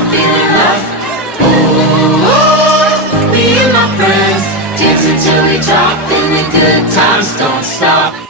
I'm feeling rough. Oh, me and my friends dance until we drop, and the good times don't stop.